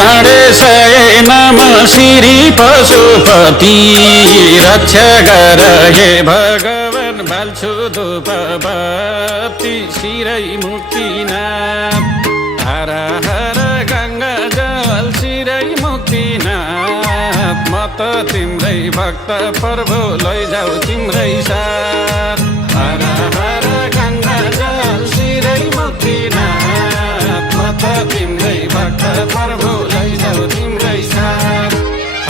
गणेशये नमः श्री पशुपति रक्षा गर हे भगवान् बाल्छु धूपबत्ती शिरै मुक्तिनाथ हर हर गङ्गा जल शिरै मुक्तिनाथ म त तिम्रै भक्त प्रभु लैजाऊ तिम्रै साथ हर हर गङ्गा जल शिरै मुक्तिनाथ म त तिम्रै भक्त प्रभु लैजाऊ तिम्रै साथ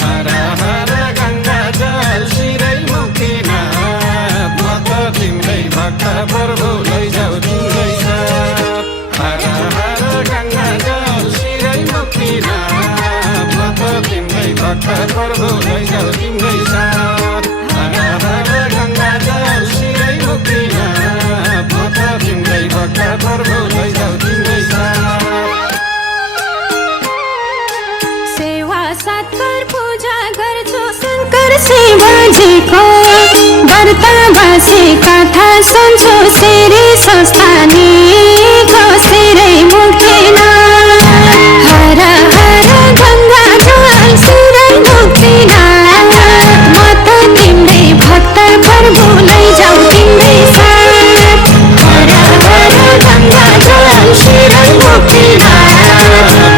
हर हर गङ्गा जल शिरै मुक्तिनाथ म त तिम्रै भक्त प्रभु लैजाऊ तिम्रै साथ हर हर गङ्गा जल शिरै मुक्तिनाथ म त तिम्रै भक्त प्रभु लैजाऊ तिम्रै साथ हर हर गङ्गा जल शिरै मुक्तिनाथ म त तिम्रै भक्त प्रभु लैजाऊ तिम्रै साथ सेवा सत्कार पूजा गर्छु शङ्कर शिवजीको व्रत बसी कथा सुन्छु श्री संस्थानीको शिरै मुक्तिनाथ हर हर गङ्गा जल शिरै मुक्तिनाथ म त तिम्रै भक्त प्रभु लैजाऊ तिम्रै साथ हर हर गङ्गा जल शिरै मुक्तिनाथ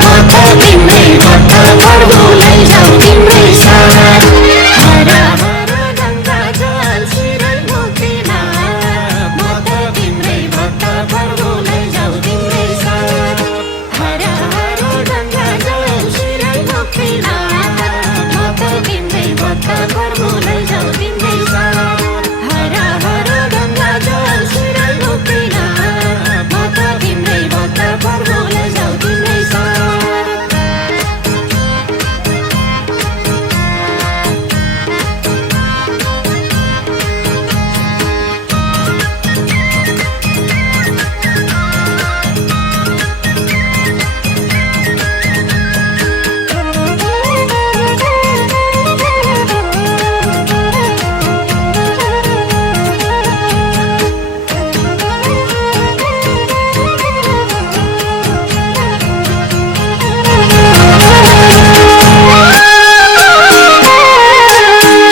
म त तिम्रै भक्त प्रभु लैजाऊ तिम्रै साथ हर हर गङ्गा जल शिरै मुक्तिनाथ म त तिम्रै भक्त प्रभु लैजाऊ तिम्रै साथ हर हर गङ्गा जल शिरै मुक्तिनाथ म त तिम्रै भक्त प्रभु लैजाऊ तिम्रै साथ हर हर गङ्गा जल शिरै मुक्तिनाथ म त तिम्रै भक्त प्रभु लैजाऊ तिम्रै साथ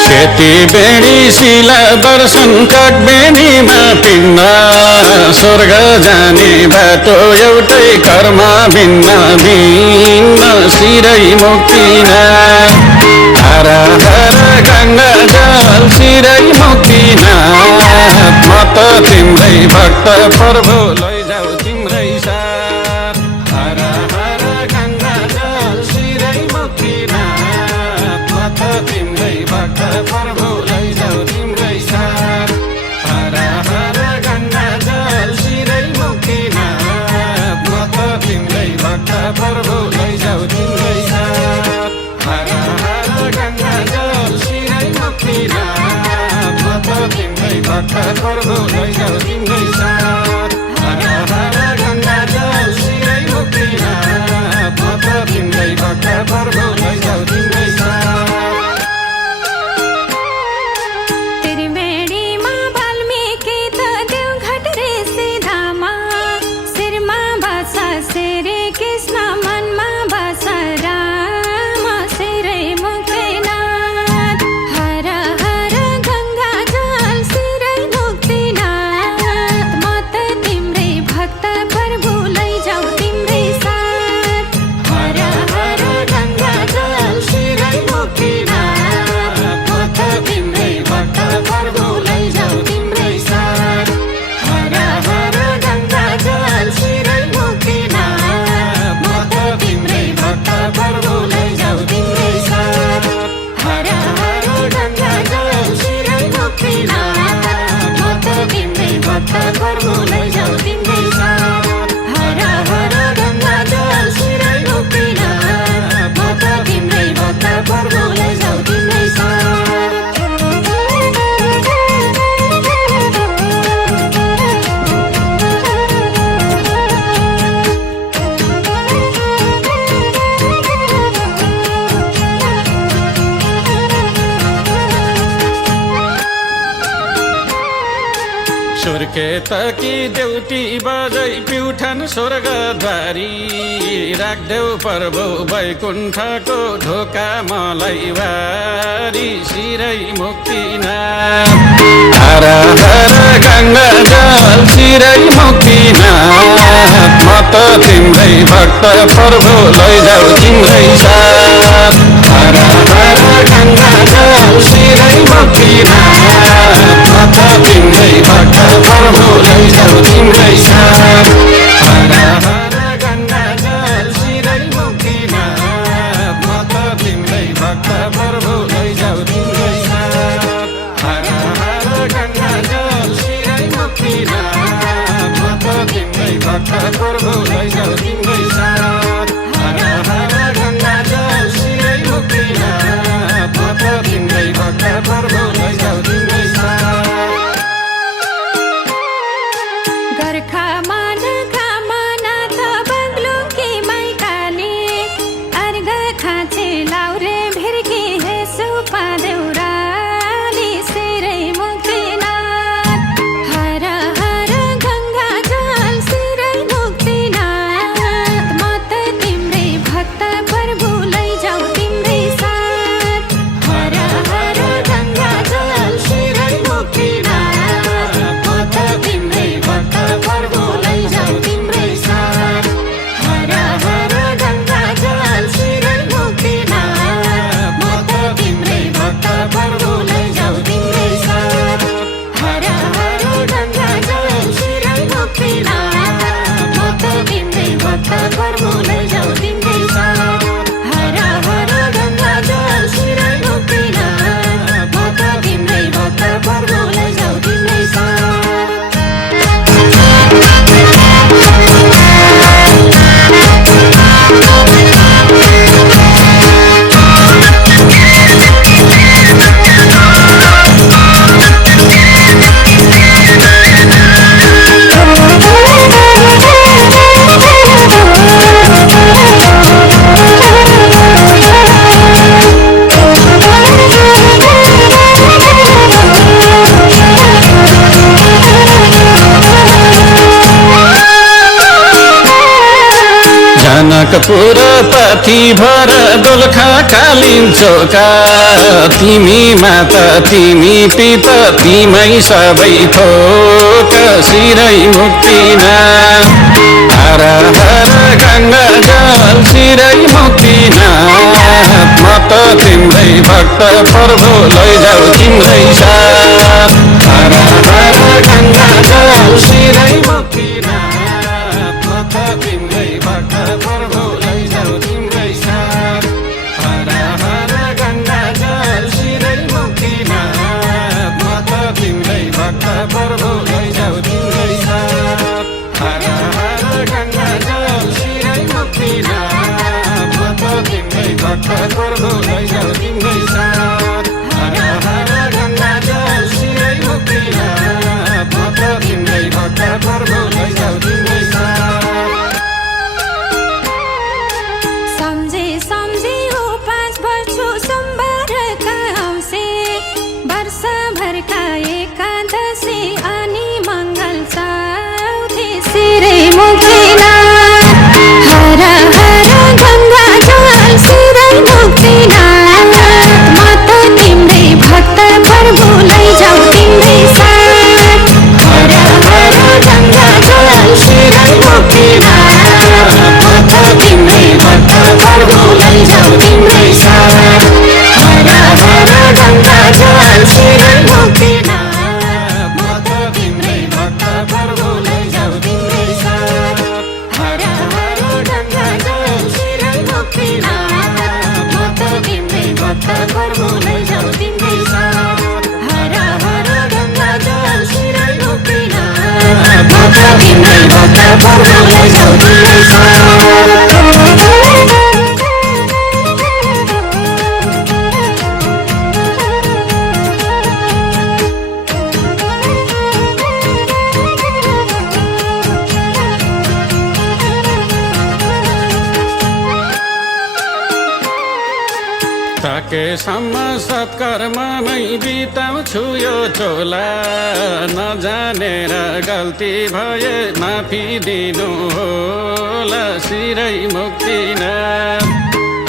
सेती बेडी शिला दर्शन काठबेडीमा पिण्ड स्वर्ग जाने बाटो एउटै कर्म भिन्न भिन्न शिरै मुक्तिनाथ हर हर गङ्गा जल शिरै मुक्तिनाथ म त तिम्रै भक्त प्रभु लैजाऊ तिम्रै साथ हर हर गङ्गा जल शिरै मुक्तिनाथ म त तिम्रै भक्त प्रभु लैजाऊ तिम्रै साथ हर हर गङ्गा जल शिरै मुक्तिनाथ म त तिम्रै भक्त प्रभु लैजाऊ तिम्रै साथ हर हर गङ्गा जल शिरै मुक्तिनाथ म त तिम्रै भक्त प्रभु लैजाऊ तिम्रै साथ हर हर गङ्गा जल शिरै मुक्तिनाथ म त तिम्रै भक्त प्रभु लैजाऊ तिम्रै साथ त्रिवेणीमा वाल्मीकि त देवघाट ऋषिधाममा शिरमा बस्छ श्री कृष्ण मनमा बस्छ राम शिरै मुक्तिनाथ हर हर गङ्गा जल शिरै मुक्तिनाथ म देखे त कि देउती बजै प्युठान स्वर्गद्वारी राख्देऊ प्रभु वैकुण्ठको ढोका मलाई वारी शिरै मुक्तिनाथ हर हर गङ्गा जल शिरै मुक्तिनाथ म त तिम्रै भक्त प्रभु लैजाऊ तिम्रै साथ हर हर गङ्गा जल शिरै मुक्तिनाथ म त तिम्रै भक्त प्रभु लैजाऊ तिम्रै साथ हर हर गङ्गा जल शिरै मुक्तिनाथ म त तिम्रै भक्त प्रभु लैजाऊ तिम्रै साथ हर हर गङ्गा जल शिरै मुक्तिनाथ म त तिम्रै भक्त प्रभु लैजाऊ तिम्रै साथ हर हर गङ्गा जल शिरै मुक्तिनाथ म त तिम्रै भक्त प्रभु लैजाऊ तिम्रै साथ गर्खा मान कामना त बग्लु कि मैकाले अर्घ खाँचे लाउरे भिर्की हेसु पादेउराली शिरै मुक्तिनाथ हर हर गङ्गा जल शिरै मुक्तिनाथ म त तिम्रै भक्त प्रभु लैजाऊ तिम्रै साथ हर हर गङ्गा जल शिरै मुक्तिनाथ म त तिम्रै भक्त प्रभु लैजाऊ तिम्रै साथ हर हर गङ्गा जल शिरै मुक्तिनाथ म त तिम्रै भक्त प्रभु लैजाऊ तिम्रै साथ हर हर गङ्गा जल शिरै मुक्तिनाथ म त तिम्रै भक्त प्रभु लैजाऊ तिम्रै साथ हर हर गङ्गा जल शिरै मुक्तिनाथ म त तिम्रै भक्त प्रभु लैजाऊ तिम्रै साथ जनकपुर पाथी भर दोलखा कालिन्छोका तिमी माता तिमी पिता तिमै सबै थोक शिरै मुक्तिनाथ हर हर गङ्गा जल शिरै मुक्तिनाथ म त तिम्रै भक्त प्रभु लैजाऊ तिम्रै साथ हर हर गङ्गा जल शिरै मुक्तिनाथ म त तिम्रै भक्त प्रभु लैजाऊ तिम्रै साथ हर हर गङ्गा जल शिरै मुक्तिनाथ म त तिम्रै भक्त प्रभु लैजाऊ तिम्रै साथ हर हर गङ्गा जल शिरै मुक्तिनाथ म त तिम्रै भक्त प्रभु लैजाऊ तिम्रै साथ हर हर गङ्गा जल शिरै मुक्तिनाथ म त तिम्रै भक्त प्रभु लैजाऊ तिम्रै साथ सम्झे सम्झे उपास बस्छु सोमबारका औँसे वर्षभरका एकादशी अनि मङ्गल चौथे शिरै मुक्तिनाथ हर हर गङ्गा जल शिरै मुक्तिनाथ म त तिम्रै भक्त प्रभु लैजाऊ तिम्रै साथ हर हर गङ्गा जल शिरै मुक्तिनाथ म त तिम्रै भक्त प्रभु लैजाऊ तिम्रै साथ हर हर गङ्गा जल शिरै मुक्तिनाथ म त तिम्रै भक्त प्रभु लैजाऊ तिम्रै साथ हर हर गङ्गा जल शिरै मुक्तिनाथ म त तिम्रै भक्त प्रभु लैजाऊ तिम्रै साथ हर हर गङ्गा जल शिरै मुक्तिनाथ म त तिम्रै भक्त प्रभु लैजाऊ तिम्रै साथ ताके मरेसम्म सत्कर्ममै बिताउँछु यो चोला नजानेर गल्ती भए माफी दिनु होला शिरै मुक्तिनाथ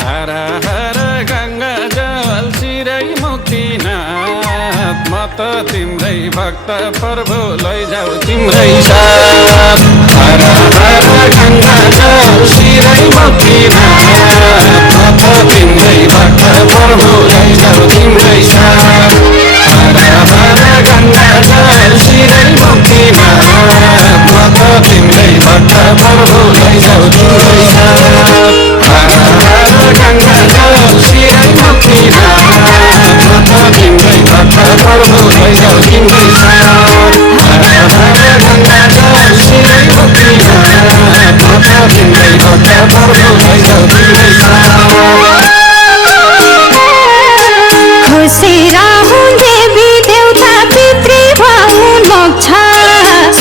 हर हर गङ्गा जल शिरै मुक्तिनाथ म त तिम्रै भक्त प्रभु लैजाऊ तिम्रै साथ हर हर गङ्गा जल शिरै मुक्तिनाथ म त तिम्रै भक्त प्रभु लैजाऊ तिम्रै साथ हर हर गङ्गा जल शिरै मुक्तिनाथ म त तिम्रै भक्त प्रभु लैजाऊ तिम्रै साथ हर हर गङ्गा जल शिरै मुक्तिनाथ म त तिम्रै भक्त प्रभु लैजाऊ तिम्रै साथ हर हर गङ्गा जल शिरै मुक्तिनाथ म त तिम्रै भक्त प्रभु लैजाऊ तिम्रै साथ खुसी रहूं देवी देवता पितृ भाउन मोक्ष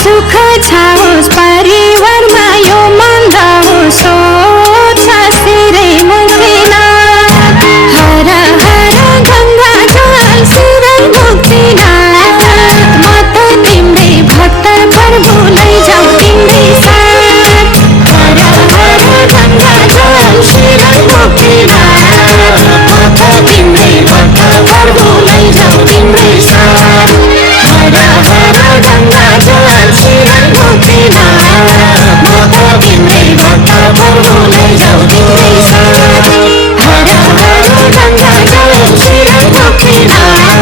सुख छाओस् परिवारमा यो मन रहोस् सोच शिरै मुक्तिनाथ हर हर गङ्गा जल शिरै मुक्तिनाथ म त तिम्रै भक्त प्रभु लैजाऊ तिम्रै साथ हर हर गङ्गा जल शिरै मुक्तिनाथ म त तिम्रै भक्त प्रभु लैजाऊ तिम्रै साथ हर हर गङ्गा जल शिरै मुक्तिनाथ म त तिम्रै भक्त प्रभु लैजाऊ तिम्रै साथ हर हर गङ्गा जल शिरै मुक्तिनाथ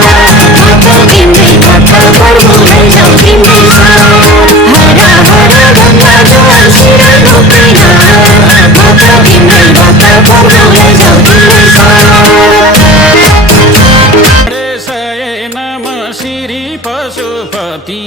म त तिम्रै भक्त प्रभु लैजाऊ तिम्रै साथ हर हर गङ्गा जल शिरै मुक्तिनाथ म त तिम्रै भक्त प्रभु लैजाऊ तिम्रै साथ श्री पशुपति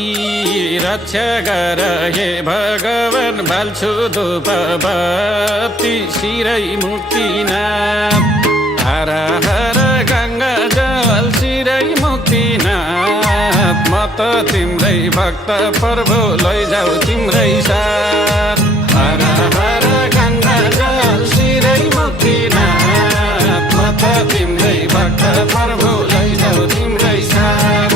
रक्षा गर हे भगवान बाल्छु धूप बत्ती शिरै मुक्तिनाथ हर हर गङ्गा जल शिरै मुक्तिनाथ म त तिम्रै भक्त प्रभु लैजाऊ तिम्रै साथ हर हर गङ्गा जल शिरै मुक्तिनाथ म त तिम्रै भक्त प्रभु लैजाऊ तिम्रै साथ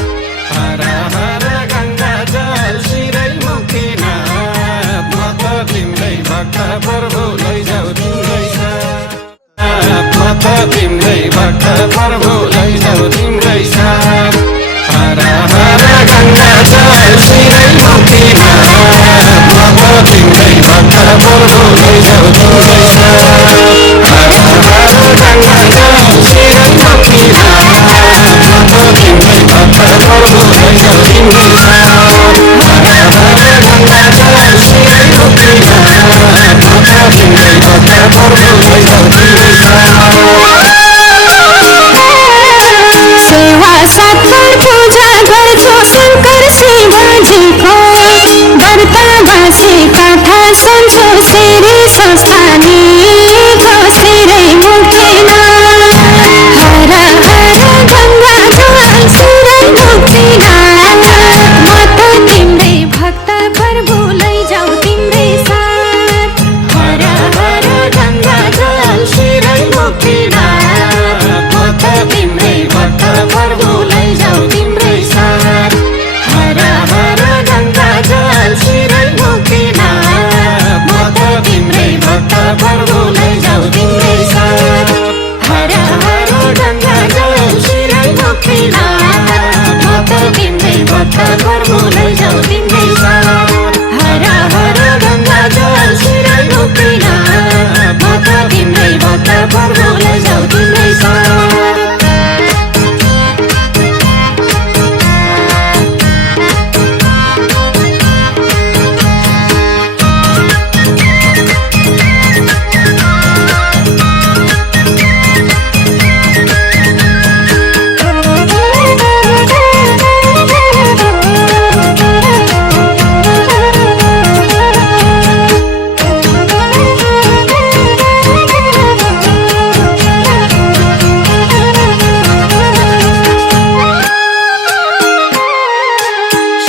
हर हर गङ्गा जल शिरै मुक्तिनाथ म त तिम्रै भक्त प्रभु लैजाऊ तिम्रै साथ म त तिम्रै भक्त प्रभु लैजाऊ तिम्रै साथ हर हर गङ्गा जल शिरै मुक्तिनाथ म त तिम्रै भक्त प्रभु लैजाऊ तिम्रै साथ हर हर गङ्गा जल शिरै मुक्तिनाथ म त तिम्रै भक्त प्रभु लैजाऊ तिम्रै साथ हर हर गङ्गा जल शिरै मुक्तिनाथ म त तिम्रै भक्त प्रभु लैजाऊ तिम्रै साथ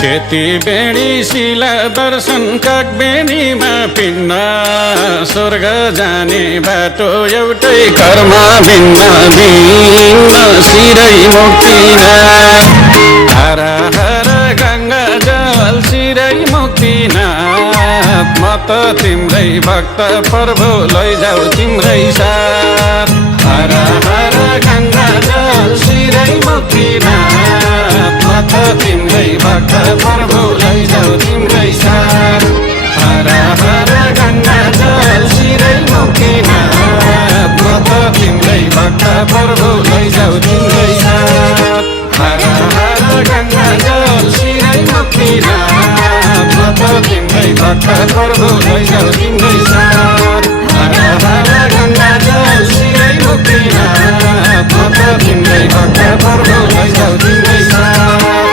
सेती बेणी शिला दर्शन कागबेनीमा पिण्ड स्वर्ग जाने बाटो एउटै कर्म भिन्न भिन्न शिरै मुक्तिनाथ हर हर गङ्गा जल शिरै मुक्तिनाथ म त तिम्रै भक्त प्रभु लैजाऊ तिम्रै साथ हर हर गङ्गा जल शिरै मुक्तिनाथ म त तिम्रै भक्त प्रभु लैजाऊ तिम्रै साथ हर हर गङ्गा जल शिरै मुक्तिनाथ म त तिम्रै भक्त प्रभु लैजाऊ तिम्रै साथ हर हर गङ्गा जल शिरै मुक्तिनाथ म त तिम्रै भक्त प्रभु लैजाऊ तिम्रै साथ हर हर गङ्गा जल शिरै मुक्तिनाथ म त तिम्रै भक्त प्रभु लैजाऊ तिम्रै साथ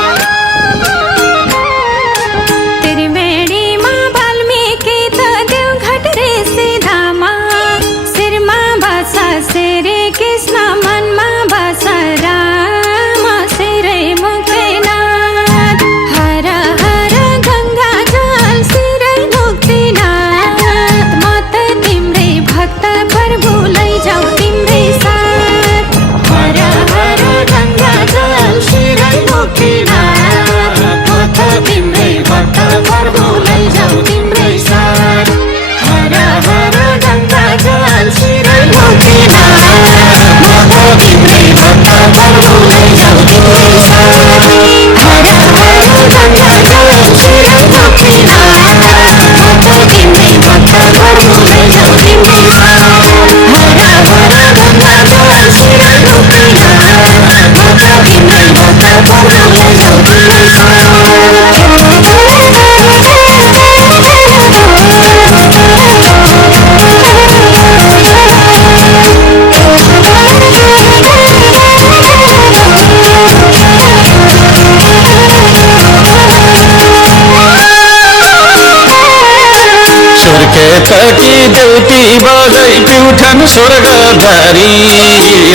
चकी देउती बजै प्युठान स्वर्गधारी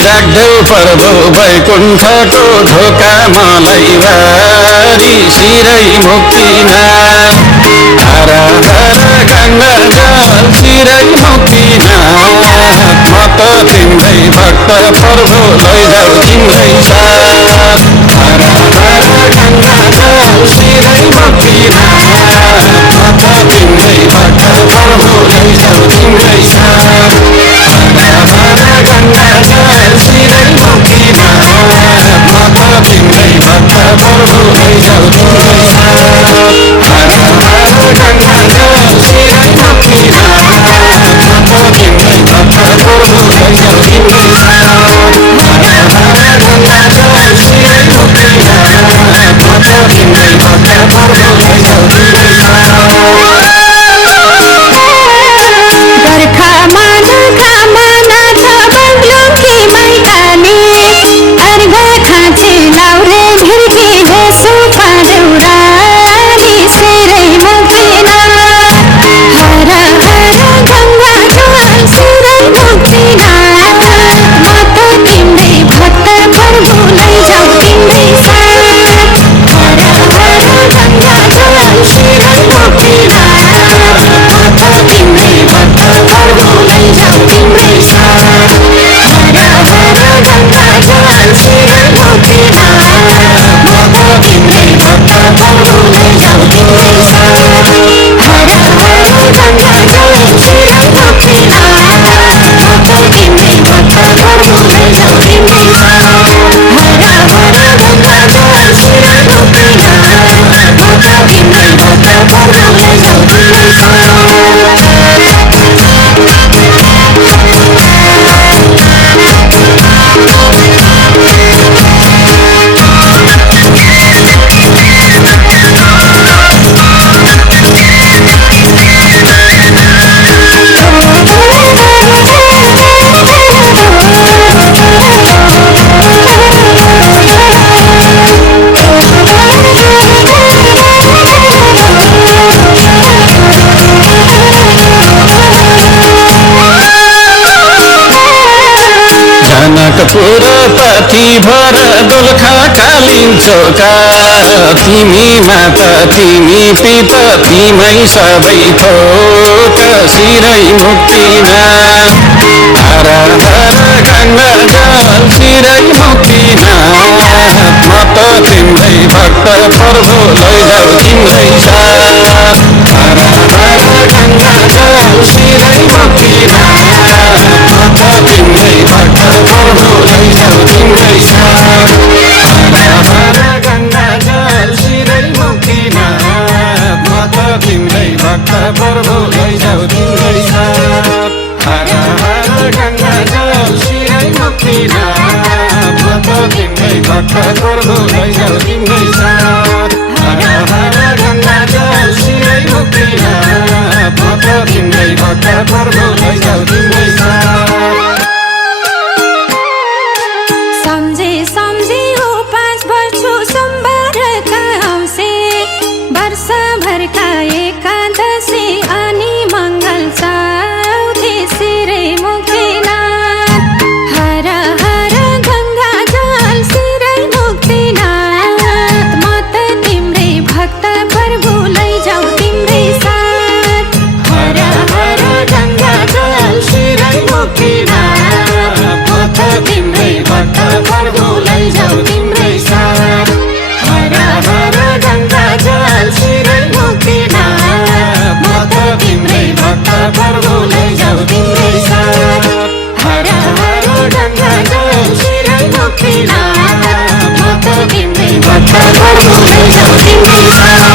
राख्देऊ प्रभु वैकुण्ठको ढोका मलाई वारी शिरै मुक्तिनाथ हर हर गङ्गा जल शिरै मुक्तिनाथ म त तिम्रै भक्त प्रभु लैजाऊ तिम्रै साथ हर हर गङ्गा जल शिरै मुक्तिनाथ म त तिम्रै भक्त प्रभु लैजाऊ तिम्रै साथ हर हर गङ्गा जल शिरै मुक्तिनाथ म त तिम्रै भक्त प्रभु लैजाऊ तिम्रै साथ हर हर गङ्गा जल शिरै मुक्तिनाथ म त तिम्रै भक्त प्रभु लैजाऊ तिम्रै साथ हर हर गङ्गा जल शिरै मुक्तिनाथ म त तिम्रै भक्त प्रभु लैजाऊ तिम्रै साथ अर्घ खाँचे लाउरे घिर्की भेसु पाडौरा राति भर दोलखा कालिन्छोका तिमी माता तिमी पिता तिमै सबै थोक शिरै मुक्तिनाथ हर हर गङ्गा जल शिरै मुक्तिनाथ म त तिम्रै भक्त प्रभु लैजाऊ तिम्रै साथ हर हर गङ्गा जल शिरै मुक्तिनाथ म त तिम्रै भक्त प्रभु लैजाऊ तिम्रै साथ हर हर गङ्गा जल शिरै मुक्तिनाथ म त तिम्रै भक्त प्रभु लैजाऊ तिम्रै साथ हर हर गङ्गा जल शिरै मुक्तिनाथ म त तिम्रै भक्त प्रभु लैजाऊ तिम्रै साथ हर हर गङ्गा जल शिरै मुक्तिनाथ म त तिम्रै भक्त प्रभु लैजाऊ तिम्रै साथ सम्झे सम्झे उपास बस्छु सोमबारका औँसे वर्षभरका एकादशी अनि मङ्गल चौथे शिरै मुक्तिनाथ हर हर गङ्गा जल शिरै मुक्तिनाथ म त तिम्रै भक्त प्रभु लैजाऊ तिम्रै साथ हर हर गङ्गा जल शिरै मुक्तिनाथ म त तिम्रै भक्त प्रभु लैजाऊ तिम्रै साथ हर हर गङ्गा जल शिरै मुक्तिनाथ म त तिम्रै भक्त प्रभु लैजाऊ तिम्रै साथ हर हर गङ्गा जल शिरै मुक्तिनाथ म त तिम्रै भक्त प्रभु लैजाऊ तिम्रै साथ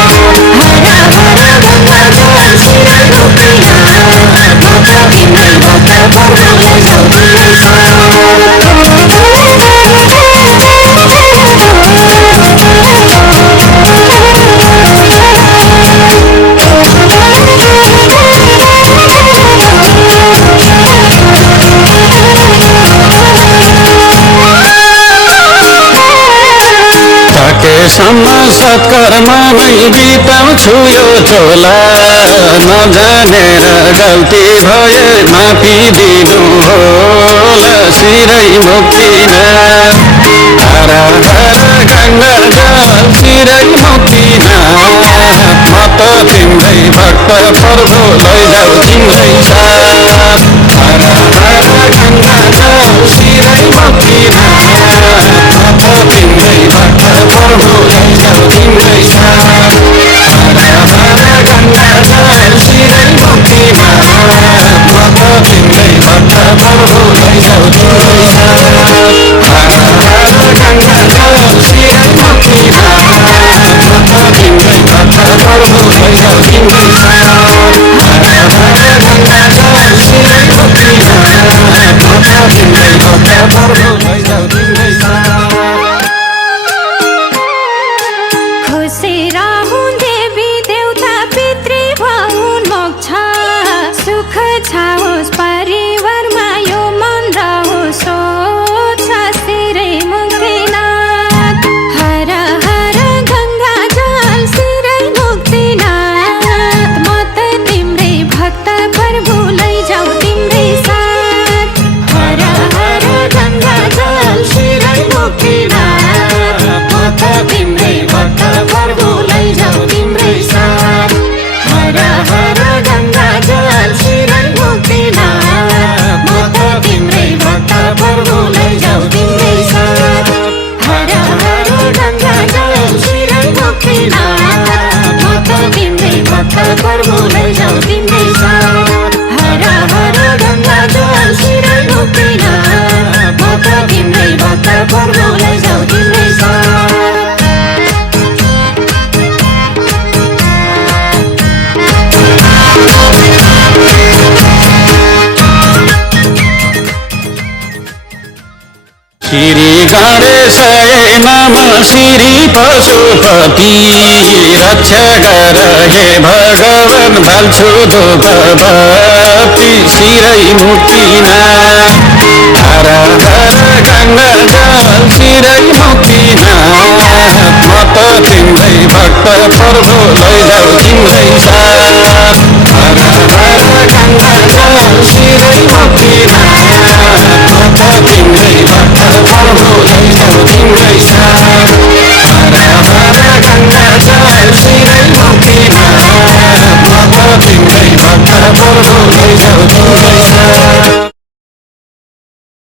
हर हर गङ्गा जल शिरै मुक्तिनाथ म त तिम्रै भक्त प्रभु लैजाऊ तिम्रै सकेसम्म सत्कर्ममै बिताउँछु यो झोला नजानेर गल्ती भए माफिदिनु होला शिरै मुक्तिनाथ हर हर गङ्गा जल शिरै मुक्तिनाथ म त तिम्रै भक्त प्रभु लैजाऊ तिम्रै साथ हर हर गङ्गा जल शिरै मुक्तिनाथ म त तिम्रै भक्त प्रभु लैजाऊ तिम्रै साथ हर हर गङ्गा जल शिरै मुक्तिनाथ म त तिम्रै भक्त प्रभु लैजाऊ तिम्रै साथ हर हर गङ्गा जल शिरै मुक्तिनाथ म त तिम्रै भक्त प्रभु लैजाऊ तिम्रै साथ हर हर गङ्गा जल शिरै मुक्तिनाथ म त तिम्रै भक्त प्रभु लैजाऊ तिम्रै साथ खुसी रहून् देवी देवता पितृ भउन् मोक्ष सुख छाओस् परिवारमा यो मन रहोस् स्वच्छ शिरै मुक्तिनाथ हर हर गङ्गा जल शिरै मुक्तिनाथ म त तिम्रै भक्त प्रभु लैजाऊ तिम्रै साथ हर हर गङ्गा जल शिरै मुक्तिनाथ म त तिम्रै भक्त प्रभु लैजाऊ तिम्रै साथ हर हर गङ्गा जल शिरै मुक्तिनाथ म त तिम्रै भक्त प्रभु लैजाऊ तिम्रै साथ हर हर गङ्गा जल शिरै मुक्तिनाथ म त तिम्रै भक्त प्रभु लैजाऊ तिम्रै साथ हर हर गङ्गा जल शिरै मुक्तिनाथ म त तिम्रै भक्त प्रभु लैजाऊ तिम्रै साथ श्री गणेशाय नमः श्री पशुपति रक्षा गर हे भगवान् भाल्छु दुःखपति शिरै मुक्तिनाथ हर हर गङ्गा जल शिरै मुक्तिनाथ म त तिम्रै भक्त प्रभु लैजाऊ तिम्रै साथ हर हर गङ्गा जल शिरै मुक्तिनाथ